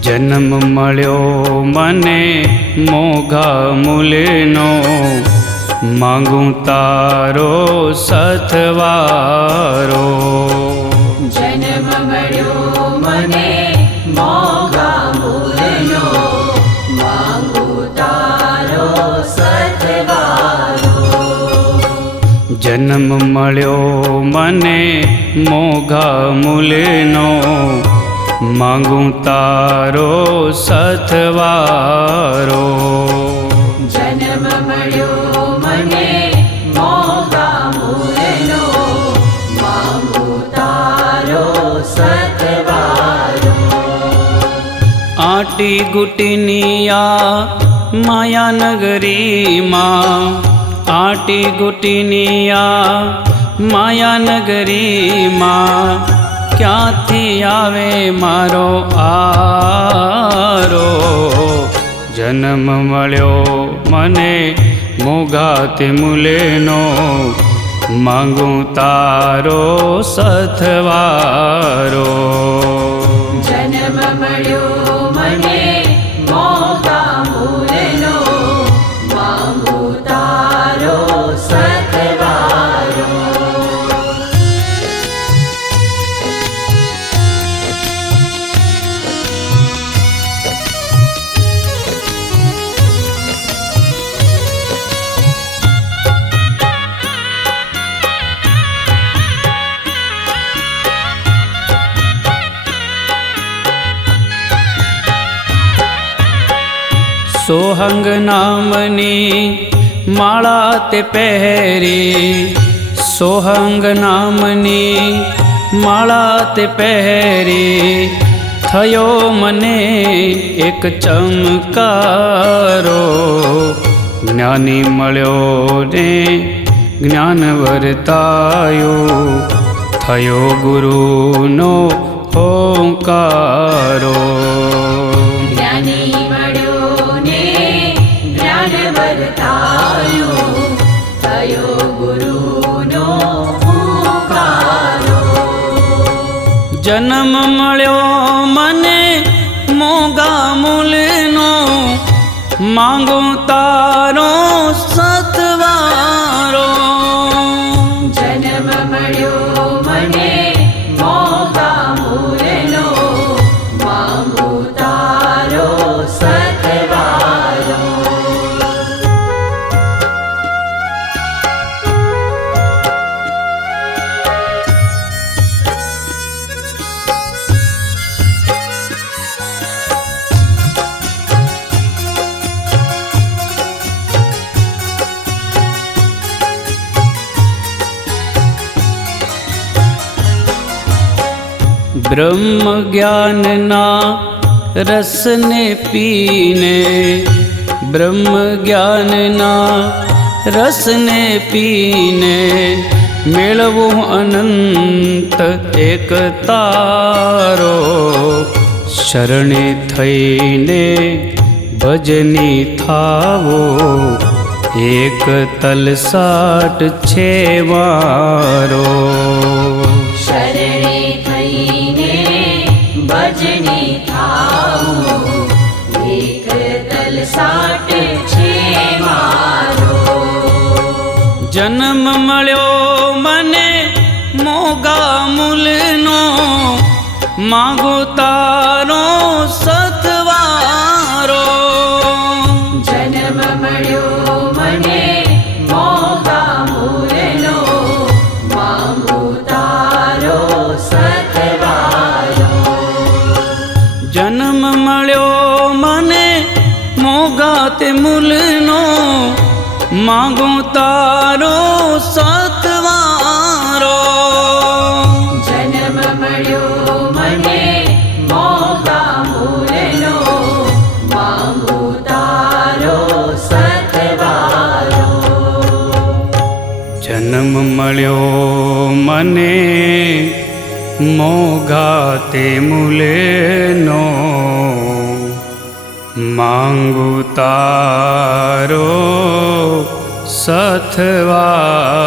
જન્મ મળ્યો મને મોઘા મૂલ્યનો માંગું તારો સથવારો. જન્મ મળ્યો મને મોગા મૂલનો. માંગુ તારો સતવારો જન્મ મળ્યો મને મોઘા મૂલ્યનો માંગું તારો સથવારો. જન્મ મળ્યો મને આટી ગુટીની આ માયાનગરીમાં. આટી ગુટીની આ માયાનગરીમાં. ક્યાંથી આવે મારો આરો? જન્મ મળ્યો મને મોઘાતે મૂલેનો. માંગું તારો સથવારો. જન્મ મળ્યો સોહંગ નામની માળા તે પહેરી સોહંગ નામની માળા તે પહેરી થયો મને એક ચમકારો જ્ઞાની મળ્યો ને જ્ઞાન વર્તાયો થયો ગુરુનો હોંકારો થયો ગુરુનો જન્મ મળ્યો મને મોગા મૂલનો માંગો તારો સતવારો જન્મ મળ્યો ब्रह्म ज्ञानना रसने पीने। ब्रह्म ज्ञानना रसने पीने। अनन्त थैने भजनी थावो। एक तलसाटेवारो જન્મ મળ્યો મને મોગા મૂલનો. માગો તારો સતવારો જન્મ મળ્યો મને મોગા મૂલનો. માંગુ તારો સતવારો જન્મ મળ્યો મને મોગા તે મૂલનો. गो तारो सत्वा जन्मो मने मोगा मोगारो सखवा जन्म मो मने मोगा ते मूले नो मागु तारो સથવા